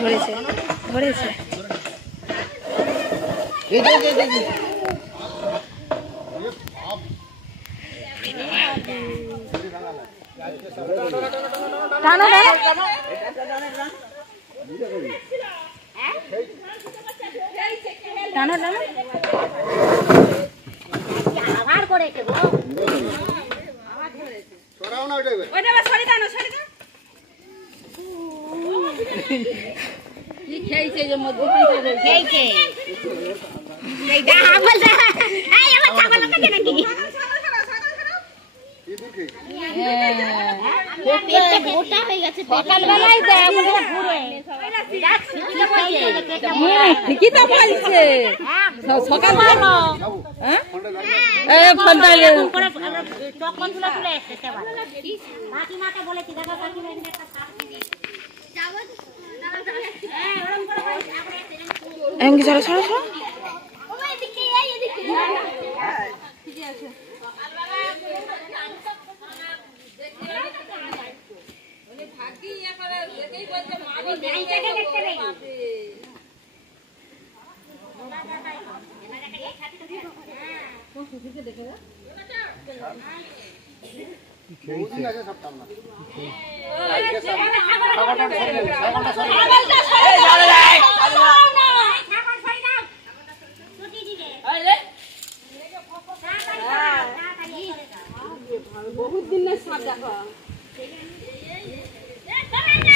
ধরেছে ধরেছে টানো টানো টানো আবার করেছে গো সরাও না ওইটা সরি দাও সরি দাও কি খেয়েছে যে মধ্যে খেয়েছে এই দা বলদা এই আমার ছাগল কাটে নাকি সকালবেলায় ঠিকই তো বলছে সকালবেলা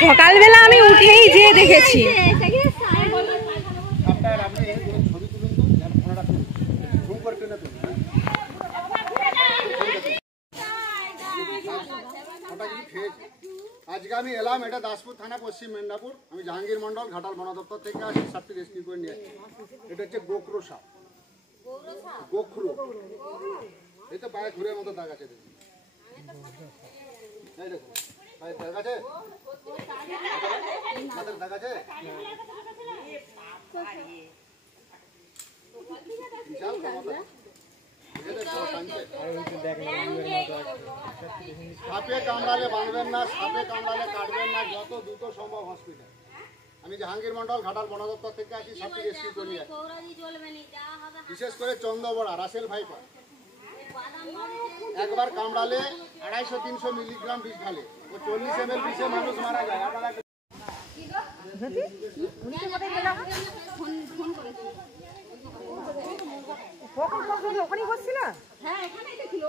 সকালবেলা আমি উঠেই যে দেখেছি আজকে আমি এলাম এটা দাসপুর থানা পশ্চিম মেদিনীপুর আমি জাহাঙ্গীর মন্ডল ঘাটাল বন দপ্তর থেকে আসি সাপটি রেস্কিউ করে নিয়ে এটা হচ্ছে গোখরো সাপ গোখরো এই তো পায়ে ঘুরের মতো দাগ আছে দেখুন এই দেখুন পায়ে দাগ আছে মাথার দাগ আছে বিশাল ক্ষমতা সাপে কামড়ালে বাঁধবেন না সাপে কামড়ালে কাটবেন না যত দ্রুত সম্ভব হসপিটাল আমি জাহাঙ্গীর মন্ডল ঘাটাল বন দপ্তর থেকে আসি সাপটি রেস্কিউ করে নিয়ে বিশেষ করে চন্দ্রবড়া রাসেল ভাইপার একবার কামড়ালে 250-300 মিলিগ্রাম বিষ ঢালে ও 40 ml বিষে মানুষ মারা যায় আপনারা ওখানে বসছিল হ্যাঁ এখানেই ছিল